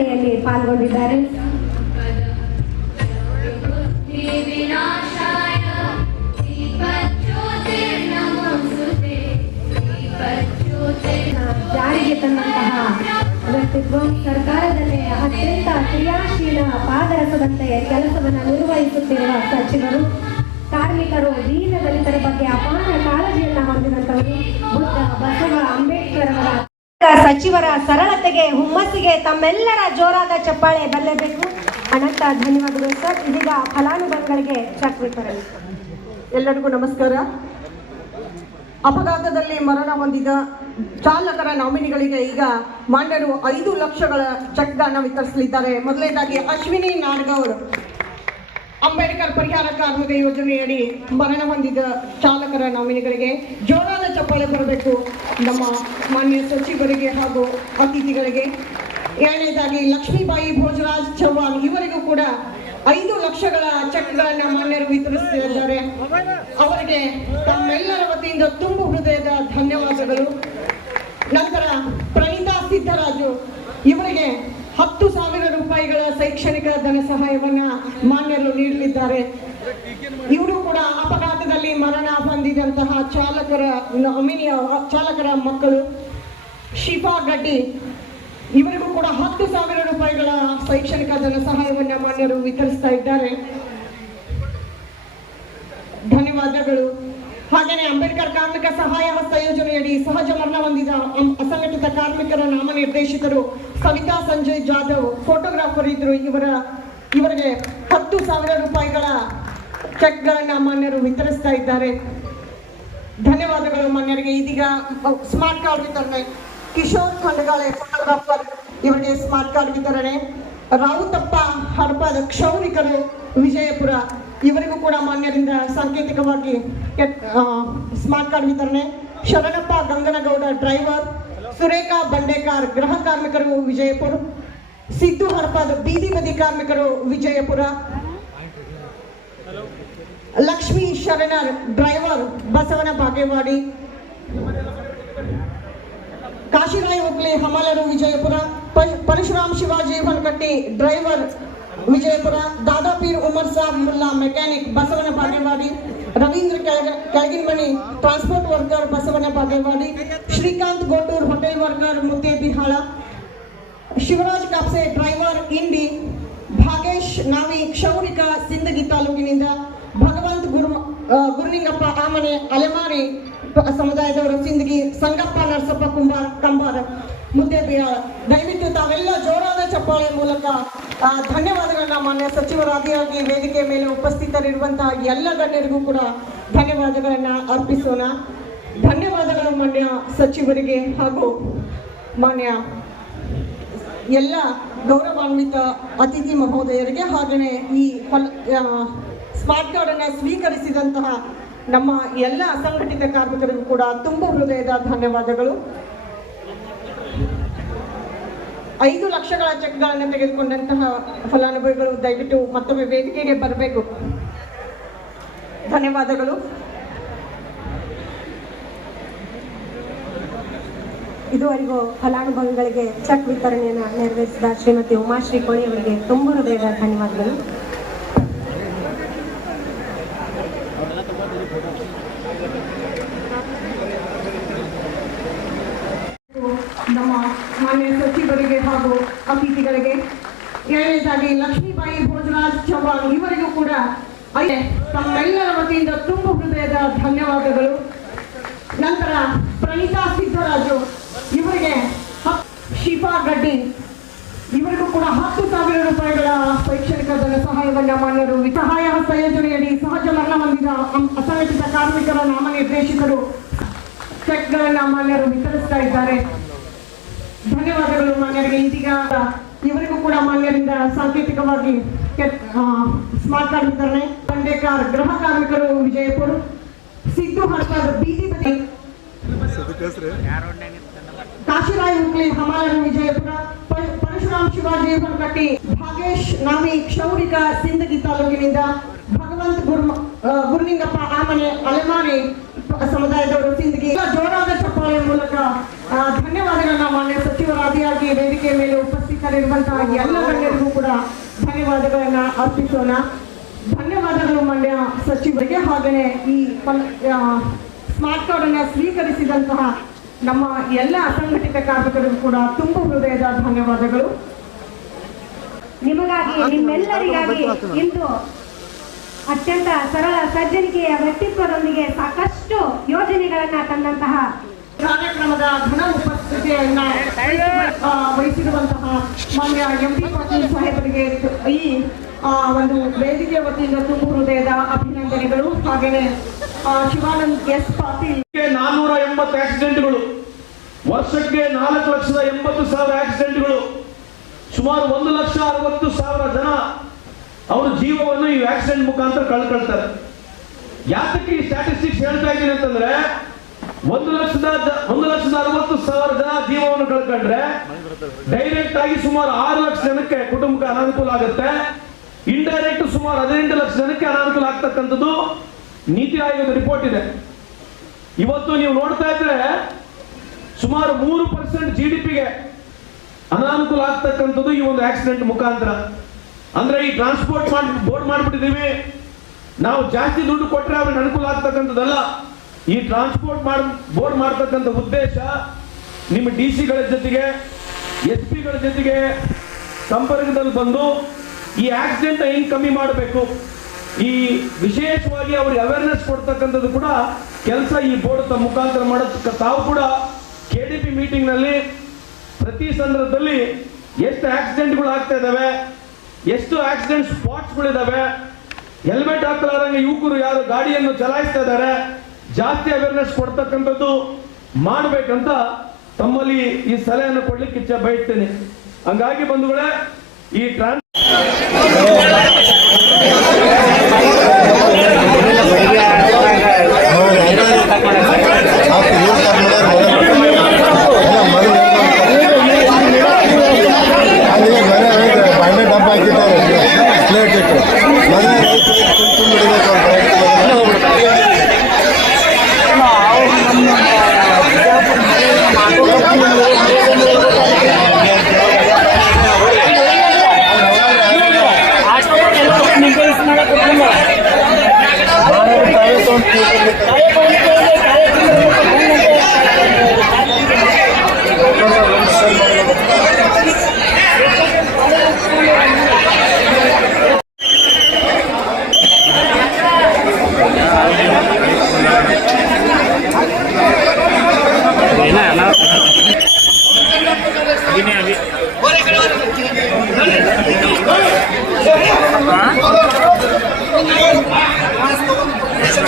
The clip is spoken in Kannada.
ಪ್ರಾರ್ಥನೆಯಲ್ಲಿ ಪಾಲ್ಗೊಂಡಿದ್ದಾರೆ. ಜಾರಿಗೆ ತಂದಂತಹ ವ್ಯಕ್ತಿತ್ವ ಸರ್ಕಾರದಲ್ಲಿ ಅತ್ಯಂತ ಕ್ರಿಯಾಶೀಲ ಪಾದರಸದಂತೆ ಕೆಲಸವನ್ನು ನಿರ್ವಹಿಸುತ್ತಿರುವ ಸಚಿವರು, ಕಾರ್ಮಿಕರು ದೀನ ದಲಿತರ ಬಗ್ಗೆ ಅಪಾರ ಕಾಳಜಿಯನ್ನು ಹೊಂದಿದಂಥವರು ಬುದ್ಧ ಬಸವ ಅಂಬೇಡ್ಕರ್ ಅವರ ಸಚಿವರ ಸರಳತೆಗೆ, ಹುಮ್ಮಸ್ಸಿಗೆ ತಮ್ಮೆಲ್ಲರ ಜೋರಾದ ಚಪ್ಪಾಳೆ ಬರಲೇಬೇಕು. ಅನಂತ, ಧನ್ಯವಾದಗಳು ಸರ್. ಇದೀಗ ಫಲಾನುಭವಿಗಳಿಗೆ ಚೆಕ್ ವಿತರಣೆ. ಎಲ್ಲರಿಗೂ ನಮಸ್ಕಾರ. ಅಪಘಾತದಲ್ಲಿ ಮರಣ ಹೊಂದಿದ ಚಾಲಕರ ನಾಮಿನಿಗಳಿಗೆ ಈಗ ಮಾನ್ಯರು ಐದು ಲಕ್ಷಗಳ ಚೆಕ್ಗಳನ್ನ ವಿತರಿಸಲಿದ್ದಾರೆ. ಮೊದಲನೇದಾಗಿ ಅಶ್ವಿನಿ ನಾಡ್ಗೌಡ್. ಅಂಬೇಡ್ಕರ್ ಪರಿಹಾರ ಕಾರ್ಮಿಕ ಯೋಜನೆಯಡಿ ಮರಣ ಹೊಂದಿದ ಚಾಲಕರ ನಾಮಿನಿಗಳಿಗೆ ಜೋರಾದ ಚಪ್ಪಾಳೆ ಬರಬೇಕು ನಮ್ಮ ಮಾನ್ಯ ಸಚಿವರಿಗೆ ಹಾಗೂ ಅತಿಥಿಗಳಿಗೆ. ಎರಡನೇದಾಗಿ ಲಕ್ಷ್ಮೀಬಾಯಿ ಭೋಜರಾಜ್ ಚೌಹಾಣ್ ಇವರಿಗೂ ಕೂಡ ಐದು ಲಕ್ಷಗಳ ಚೆಕ್ಗಳನ್ನ ಮಾನ್ಯರು ವಿತರಿಸುತ್ತಿದ್ದಾರೆ. ಅವರಿಗೆ ತಮ್ಮೆಲ್ಲರ ವತಿಯಿಂದ ತುಂಬು ಹೃದಯದ ಧನ್ಯವಾದಗಳು ನಂತರ ಪ್ರಣೀತಾ ಸಿದ್ದರಾಜು ಇವರಿಗೆ ಹತ್ತು ಸಾವಿರ ರೂಪಾಯಿಗಳ ಶೈಕ್ಷಣಿಕ ಧನ ಸಹಾಯವನ್ನ ಇವರು ಕೂಡ ಅಪಘಾತದಲ್ಲಿ ಮರಣ ಹೊಂದಿದಂತಹ ಚಾಲಕರ ನಾಮಿನಿಯ ಚಾಲಕರ ಮಕ್ಕಳು ಶಿಫಾ ಗಡ್ಡಿ. ಇವರಿಗೂ ಕೂಡ ಹತ್ತು ಸಾವಿರ ರೂಪಾಯಿಗಳ ಶೈಕ್ಷಣಿಕ ಧನ ಸಹಾಯವನ್ನು ಮಾನ್ಯರು ವಿತರಿಸ್ತಾ ಇದ್ದಾರೆ. ಧನ್ಯವಾದಗಳು. ಹಾಗೆಯೇ ಅಂಬೇಡ್ಕರ್ ಕಾರ್ಮಿಕ ಸಹಾಯ ಹಸ್ತ ಯೋಜನೆಯಡಿ ಸಹಜ ಮರಣ ಹೊಂದಿದ ಅಸಂಘಟಿತ ಕಾರ್ಮಿಕರ ನಾಮನಿರ್ದೇಶಕರು ಸವಿತಾ ಸಂಜಯ್ ಜಾಧವ್ ಫೋಟೋಗ್ರಾಫರ್ ಇದ್ರು ಇವರ ಇವರಿಗೆ ಹತ್ತು ಸಾವಿರ ರೂಪಾಯಿಗಳ ಚೆಕ್ಗಳನ್ನು ಮಾನ್ಯರು ವಿತರಿಸ್ತಾ ಇದ್ದಾರೆ. ಧನ್ಯವಾದಗಳು ಮಾನ್ಯರಿಗೆ. ಇದೀಗ ಸ್ಮಾರ್ಟ್ ಕಾರ್ಡ್ ವಿತರಣೆ. ಕಿಶೋರ್ ಖಂಡಗಾಳೆ ಫೋಟೋಗ್ರಾಫರ್ ಇವರಿಗೆ ಸ್ಮಾರ್ಟ್ ಕಾರ್ಡ್ ವಿತರಣೆ. ರಾವುತಪ್ಪ ಹರ್ಪದ ಕ್ಷೌರಿಕರು ವಿಜಯಪುರ ಇವರಿಗೂ ಕೂಡ ಮಾನ್ಯರಿಂದ ಸಾಂಕೇತಿಕವಾಗಿ ಸ್ಮಾರ್ಟ್ ಕಾರ್ಡ್ ವಿತರಣೆ. ಶರಣಪ್ಪ ಗಂಗನಗೌಡ ಡ್ರೈವರ್. ಸುರೇಖಾ ಬಂಡೇಕಾರ್ ಗೃಹ ಕಾರ್ಮಿಕರು ವಿಜಯಪುರ. ಸಿದ್ದು ಹರ್ಪದ್ ಬೀದಿ ಬದಿ ಕಾರ್ಮಿಕರು ವಿಜಯಪುರ ಲಕ್ಷ್ಮೀ ಶರಣರ್ ಡ್ರೈವರ್ ಬಸವನ ಬಾಗೇವಾಡಿ ಕಾಶಿರಾಯ್ ಹುಬ್ಳಿ ಹಮಲರು ವಿಜಯಪುರ ಪ- ಪರಶುರಾಮ್ ಶಿವಾಜಿ ಹೊನಕಟ್ಟಿ ಡ್ರೈವರ್ ವಿಜಯಪುರ ದಾದಾಪೀರ್ ಉಮರ್ ಸಾಬ್ ಮುಲ್ಲಾ ಮೆಕ್ಯಾನಿಕ್ ಬಸವನ ಬಾಗೇವಾಡಿ ರವೀಂದ್ರ ಕೆಳಗ- Kelaginamani transport worker Basavana Bagewadi Shrikant Gotur hotel worker Muddebihal Shivraj Kapse, driver Indi, Bhagesh Navi, ಕ್ಷೌರಿಕ Sindagi ತಾಲೂಕಿನಿಂದ ಭಗವಂತ್ ಗುರು ಗುರುಲಿಂಗಪ್ಪ ಆಮನೆ, ಅಲೆಮಾರಿ ಸಮುದಾಯದವರ, ಸಿಂದಗಿ ಸಂಗಪ್ಪ, ನರಸಪ್ಪ ಕುಂಬಾರ್ ಕಂಬಾರ ಮುದ್ದೇಬಿಹಾಳ ದಯವಿಟ್ಟು ತಾವೆಲ್ಲ ಜೋರಾದ ಚಪ್ಪಾಳೆ ಮೂಲಕ ಧನ್ಯವಾದಗಳನ್ನ ಮಾನ್ಯ ಸಚಿವರಾದಿಯಾಗಿ ವೇದಿಕೆ ಮೇಲೆ ಉಪಸ್ಥಿತರಿರುವಂತಹ ಎಲ್ಲ ಗಣ್ಯರಿಗೂ ಕೂಡ ಧನ್ಯವಾದಗಳನ್ನ ಅರ್ಪಿಸೋಣ. ಧನ್ಯವಾದಗಳು ಮಾನ್ಯ ಸಚಿವರಿಗೆ ಹಾಗೂ ಮಾನ್ಯ ಎಲ್ಲ ಗೌರವಾನ್ವಿತ ಅತಿಥಿ ಮಹೋದಯರಿಗೆ ಹಾಗೆಯೇ ಈ ಸ್ಮಾರ್ಟ್ ಕಾರ್ಡನ್ನು ಸ್ವೀಕರಿಸಿದಂತಹ ನಮ್ಮ ಎಲ್ಲ ಅಸಂಘಟಿತ ಕಾರ್ಮಿಕರಿಗೂ ಕೂಡ ತುಂಬ ಹೃದಯದ ಧನ್ಯವಾದಗಳು. ಐದು ಲಕ್ಷಗಳ ಚೆಕ್ಗಳನ್ನು ತೆಗೆದುಕೊಂಡಂತಹ ಫಲಾನುಭವಿಗಳು ದಯವಿಟ್ಟು ಮತ್ತೊಮ್ಮೆ ವೇದಿಕೆಗೆ ಬರಬೇಕು. ಧನ್ಯವಾದಗಳು. ಇದುವರೆಗೂ ಫಲಾನುಭವಿಗಳಿಗೆ ಚೆಕ್ ವಿತರಣೆಯನ್ನು ನೆರವೇರಿಸಿದ ಶ್ರೀಮತಿ ಉಮಾಶ್ರೀ ಕೋಳಿ ಅವರಿಗೆ ತುಂಬ ಹೃದಯದ ಧನ್ಯವಾದಗಳು. ನಮ್ಮ ಮಾನ್ಯ ಸಚಿವರಿಗೆ ಹಾಗೂ ಅತಿಥಿಗಳಿಗೆ ಎರಡನೇದಾಗಿ ಲಕ್ಷ್ಮೀಬಾಯಿ ಭೋಜರಾಜ್ ಚೌಹಾಣ್ ಇವರಿಗೂ ಕೂಡ ತಮ್ಮೆಲ್ಲರ ವತಿಯಿಂದ ತುಂಬ ಹೃದಯದ ಧನ್ಯವಾದಗಳು. ನಂತರ ಪ್ರಣೀತಾ ಸಿದ್ದರಾಜು ಇವರಿಗೆ ಶಿಫಾ ಗಡ್ಡಿ. ಇವರಿಗೂ ಕೂಡ ಹತ್ತು ಸಾವಿರ ರೂಪಾಯಿಗಳ ಶೈಕ್ಷಣಿಕ ಧನ ಸಹಾಯವನ್ನ ಮಾನ್ಯರು. ಸಹಾಯ ಹಸ್ತ ಯೋಜನೆಯಡಿ ಸಹಜ ಮರಣ ಹೊಂದಿದ ಅಸಂಘಟಿತ ಕಾರ್ಮಿಕರ ನಾಮನಿರ್ದೇಶಕರು ಚೆಕ್ಗಳನ್ನ ಮಾನ್ಯರು ವಿತರಿಸ್ತಾ ಇದ್ದಾರೆ. ಧನ್ಯವಾದಗಳು ಮಾನ್ಯರಿಗೆ. ಇದೀಗ ಇವರಿಗೂ ಕೂಡ ಮಾನ್ಯರಿಂದ ಸಾಂಕೇತಿಕವಾಗಿ ಸ್ಮಾರ್ಟ್ ಕಾರ್ಡ್ ವಿತರಣೆ. ಬಂಡೇಕಾರ್ ಗೃಹ ಕಾರ್ಮಿಕರು ವಿಜಯಪುರ. ಸಿದ್ದು ಹರ್ಪದ್ ಬೀದಿ ಬದಿ. ಕಾಶಿರಾಯ್ ಹುಬ್ಳಿ ಹಮಾಲನ್ ವಿಜಯಪುರ ಪರಶುರಾಮ್ ಶಿವಾಜಿ ಹೊರಕಟ್ಟಿ ಭಾಗೇಶ್ ನಾವಿ ಕ್ಷೌರಿಕ ಸಿಂದಗಿ ತಾಲೂಕಿನಿಂದ ಭಗವಂತ್ ಗುರ್ಮ ಗುರುಲಿಂಗಪ್ಪ ಆಮನೆ, ಅಲೆಮಾರಿ ಪ- ಸಮುದಾಯದವರು ಸಿಂದಗಿ. ಜೋರಾದ ಚಪ್ಪಾಳೆ ಮೂಲಕ ಧನ್ಯವಾದಗಳನ್ನ ಮಾನ್ಯ ಸಚಿವರಾದಿಯಾಗಿ ವೇದಿಕೆ ಮೇಲೆ ಉಪಸ್ಥಿತ ಉಪಸ್ಥಿತರಿರುವಂತಹ ಎಲ್ಲ ಗಣ್ಯರಿಗೂ ಕೂಡ ಧನ್ಯವಾದಗಳನ್ನ ಅರ್ಪಿಸೋಣ. ಧನ್ಯವಾದಗಳು ಮಂಡ್ಯ ಸಚಿವರಿಗೆ. ಹಾಗೆಯೇ ಈ ಸ್ಮಾರ್ಟ್ ಕಾರ್ಡ್ ಅನ್ನ ಸ್ವೀಕರಿಸಿದಂತಹ ನಮ್ಮ ಎಲ್ಲ ಅಸಂಘಟಿತ ಕಾರ್ಮಿಕರಿಗೂ ಕೂಡ ತುಂಬ ಹೃದಯದ ಧನ್ಯವಾದಗಳು. ನಿಮಗಾಗಿ ನಿಮ್ಮೆಲ್ಲರಿಗಾಗಿ ಇಂದು ಅತ್ಯಂತ ಸರಳ ಸಜ್ಜನಿಕೆಯ ವ್ಯಕ್ತಿತ್ವದೊಂದಿಗೆ ಸಾಕಷ್ಟು ಯೋಜನೆಗಳನ್ನ ತಂದಂತಹ ಕಾರ್ಯಕ್ರಮದ ಘನ ಉಪಸ್ಥಿತಿಯನ್ನ ವಹಿಸಿರುವಂತಹ ಮಾನ್ಯ ಎಂ ಪಿ ಪಾಟೀಲ್ ಸಾಹೇಬರಿಗೆ ಈ ಒಂದು ವೇದಿಕೆ ವತಿಯಿಂದ ತುಂಬು ಹೃದಯದ ಅಭಿನಂದನೆಗಳು. ಹಾಗೆಯೇ ಶಿವಾನಂದ್ ಎಸ್ ಪಾಟೀಲ್. ನಾನ್ನೂರ ಎಂಬತ್ತು ಆಕ್ಸಿಡೆಂಟ್ಗಳು ವರ್ಷಕ್ಕೆ ನಾಲ್ಕು ಲಕ್ಷದ ಎಂಬತ್ತು ಸಾವಿರ ಆಕ್ಸಿಡೆಂಟ್ಗಳು ಸುಮಾರು ಒಂದು ಲಕ್ಷ ಅರವತ್ತು ಸಾವಿರ ಜನ ಅವರ ಜೀವವನ್ನು ಈ ಆಕ್ಸಿಡೆಂಟ್ ಮುಖಾಂತರ ಕಳ್ಕೊಳ್ತಾರೆ. ಯಾತಕ್ಕೆ ಈ ಸ್ಟ್ಯಾಟಿಸ್ಟಿಕ್ಸ್ ಹೇಳ್ತಾ ಇದ್ದೀನಿ ಅಂತಂದ್ರೆ, ಒಂದು ಲಕ್ಷದ ಒಂದು ಲಕ್ಷದ ಅರವತ್ತು ಸಾವಿರ ಜನ ಜೀವವನ್ನು ಕಳ್ಕೊಂಡ್ರೆ ಡೈರೆಕ್ಟ್ ಆಗಿ ಸುಮಾರು ಆರು ಲಕ್ಷ ಜನಕ್ಕೆ ಕುಟುಂಬಕ್ಕೆ ಅನಾನುಕೂಲ ಆಗುತ್ತೆ. ಇಂಡೈರೆಕ್ಟ್ ಸುಮಾರು ಹದಿನೆಂಟು ಲಕ್ಷ ಜನಕ್ಕೆ ಅನಾನುಕೂಲ ಆಗ್ತಕ್ಕಂಥದ್ದು ನೀತಿ ಆಯೋಗದ ರಿಪೋರ್ಟ್ ಇದೆ. ಇವತ್ತು ನೀವು ನೋಡ್ತಾ ಇದ್ರೆ ಸುಮಾರು ಮೂರು ಪರ್ಸೆಂಟ್ ಜಿ ಡಿ ಪಿಗೆ ಅನಾನುಕೂಲ ಆಗ್ತಕ್ಕಂಥದ್ದು ಈ ಒಂದು ಆಕ್ಸಿಡೆಂಟ್ ಮುಖಾಂತರ. ಅಂದ್ರೆ ಈ ಟ್ರಾನ್ಸ್ಪೋರ್ಟ್ ಮಾಡಿ ಬೋರ್ಡ್ ಮಾಡಿಬಿಟ್ಟಿದೀವಿ ನಾವು ಜಾಸ್ತಿ ದುಡ್ಡು ಕೊಟ್ಟರೆ ಅವ್ರಿಗೆ ಅನುಕೂಲ ಆಗ್ತಕ್ಕಂಥದ್ದಲ್ಲ. ಈ ಟ್ರಾನ್ಸ್ಪೋರ್ಟ್ ಮಾಡ್ ಬೋರ್ಡ್ ಮಾಡ್ತಕ್ಕಂಥ ಉದ್ದೇಶ ನಿಮ್ಮ ಡಿ ಸಿಗಳ ಜೊತೆಗೆ ಎಸ್ ಪಿಗಳ ಜೊತೆಗೆ ಸಂಪರ್ಕದಲ್ಲಿ ಬಂದು ಈ ಆಕ್ಸಿಡೆಂಟ್ ಹೆಂಗ್ ಕಮ್ಮಿ ಮಾಡಬೇಕು? ಈ ವಿಶೇಷವಾಗಿ ಅವ್ರಿಗೆ ಅವೇರ್ನೆಸ್ ಕೊಡ್ತಕ್ಕಂಥದ್ದು ಕೂಡ ಕೆಲಸ ಈ ಬೋರ್ಡ್ ಮುಖಾಂತರ ಮಾಡೋದಕ್ಕೆ ತಾವು ಕೂಡ ಕೆ ಡಿ ಪಿ ಮೀಟಿಂಗ್ನಲ್ಲಿ ಪ್ರತಿ ಸಂದರ್ಭದಲ್ಲಿ ಎಷ್ಟು ಆಕ್ಸಿಡೆಂಟ್ಗಳು ಆಗ್ತಾ ಇದಾವೆ, ಎಷ್ಟು ಆಕ್ಸಿಡೆಂಟ್ ಸ್ಪಾಟ್ಸ್ಗಳಿದ್ದಾವೆ ಹೆಲ್ಮೆಟ್ ಹಾಕಲಾರಂಗೆ ಯುವಕರು ಯಾರು ಗಾಡಿಯನ್ನು ಚಲಾಯಿಸ್ತಾ ಇದ್ದಾರೆ ಜಾಸ್ತಿ ಅವೇರ್ನೆಸ್ ಕೊಡ್ತಕ್ಕಂಥದ್ದು ಮಾಡಬೇಕಂತ ತಮ್ಮಲ್ಲಿ ಈ ಸಲಹೆಯನ್ನು ಕೊಡ್ಲಿಕ್ಕೆ ಇಚ್ಛೆ ಬಯಸ್ತೇನೆ. ಹಂಗಾಗಿ ಬಂಧುಗಳೇ, ಈ ಟ್ರಾನ್ಸ್ ಮನೆ ಡಬ್ಬ ಹಾಕಿದ್ದಾರೆ ಪ್ಲೇಟ್ ಇಟ್ಟು ಮನೆ